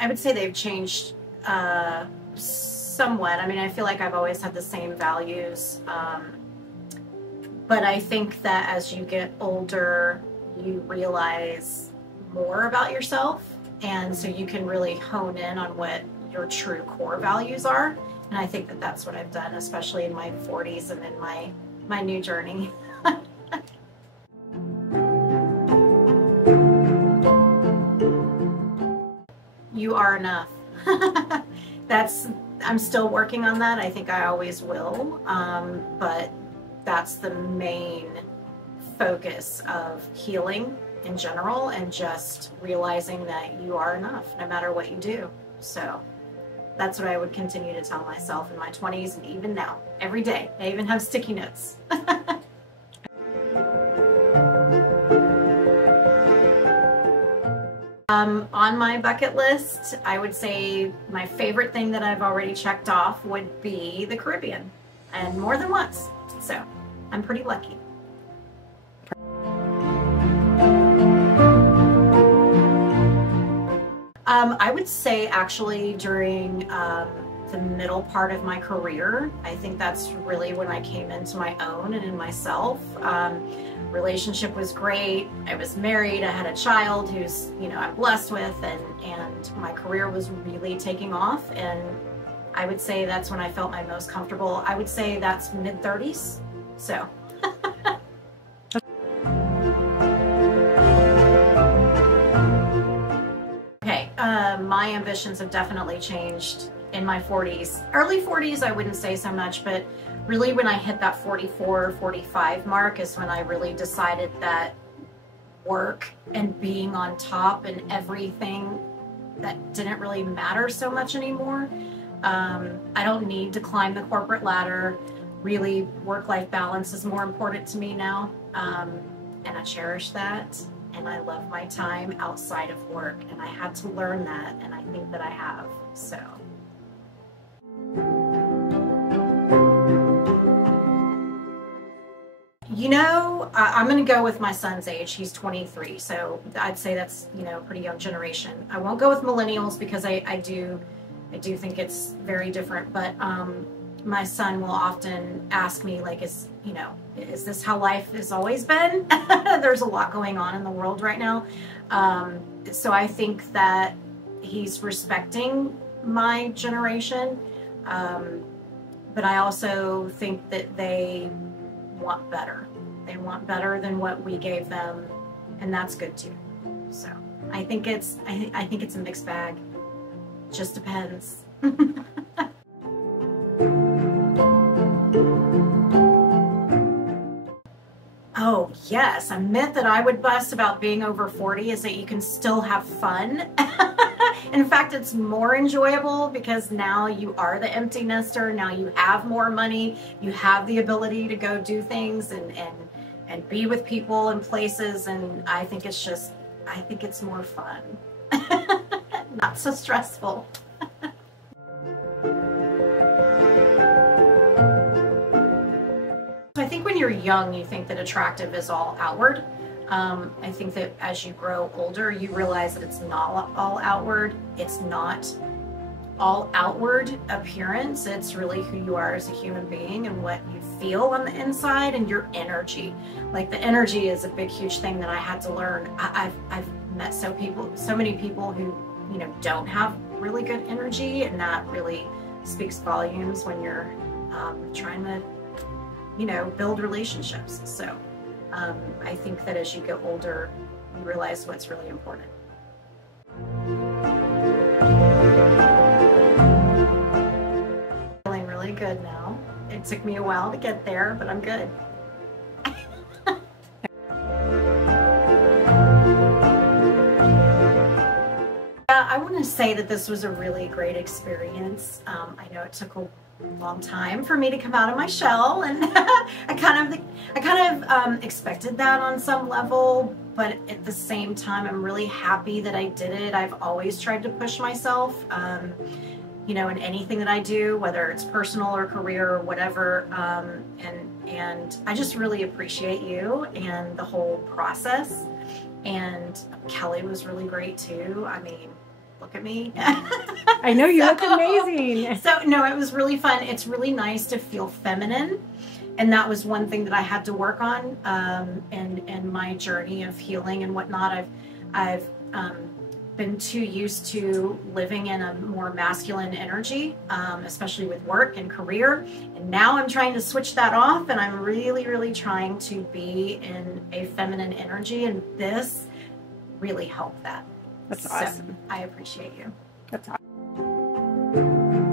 I would say they've changed somewhat. I mean, I feel like I've always had the same values, but I think that as you get older, you realize more about yourself, and so you can really hone in on what your true core values are. And I think that that's what I've done, especially in my 40s and in my new journey. You are enough. I'm still working on that. I think I always will, but that's the main focus of healing in general, and just realizing that you are enough no matter what you do. So that's what I would continue to tell myself in my 20s, and even now, every day. I even have sticky notes. On my bucket list, I would say my favorite thing that I've already checked off would be the Caribbean, and more than once. So I'm pretty lucky. I would say actually during the middle part of my career, I think that's really when I came into my own and in myself. Relationship was great. I was married. I had a child who's, I'm blessed with, and my career was really taking off. And I would say that's when I felt my most comfortable. I would say that's mid-30s. So. Okay, my ambitions have definitely changed in my 40s. Early 40s, I wouldn't say so much, but really when I hit that 44, 45 mark is when I really decided that work and being on top and everything, that didn't really matter so much anymore. I don't need to climb the corporate ladder. Really, work-life balance is more important to me now, and I cherish that, and I love my time outside of work, and I had to learn that, and I think that I have, so. I'm going to go with my son's age. He's 23, so I'd say that's, a pretty young generation. I won't go with millennials because I do think it's very different, but my son will often ask me, like, is this how life has always been? There's a lot going on in the world right now. So I think that he's respecting my generation, but I also think that they want better. They want better than what we gave them, and that's good too. So I think it's a mixed bag. Just depends. Oh yes, a myth that I would bust about being over 40 is that you can still have fun. In fact, it's more enjoyable because now you are the empty nester. Now you have more money. You have the ability to go do things and be with people and places. And I think it's more fun. Not so stressful. So I think when you're young, you think that attractive is all outward. I think that as you grow older, you realize that it's not all outward. It's not all outward appearance. It's really who you are as a human being and what you feel on the inside and your energy. Like, the energy is a big, huge thing that I had to learn. I've met so many people who, don't have really good energy, and that really speaks volumes when you're trying to, build relationships. So I think that as you get older, you realize what's really important. Feeling really good now. It took me a while to get there, but I'm good. I want to say that this was a really great experience. I know it took a long time for me to come out of my shell, and I kind of expected that on some level, but at the same time, I'm really happy that I did it. I've always tried to push myself, in anything that I do, whether it's personal or career or whatever, and I just really appreciate you and the whole process. And Kelly was really great too. I mean, look at me. I know you look amazing. So no, it was really fun. It's really nice to feel feminine. And that was one thing that I had to work on in my journey of healing and whatnot. I've been too used to living in a more masculine energy, especially with work and career. And now I'm trying to switch that off, and I'm really, really trying to be in a feminine energy. And this really helped that. That's awesome. I appreciate you. That's awesome.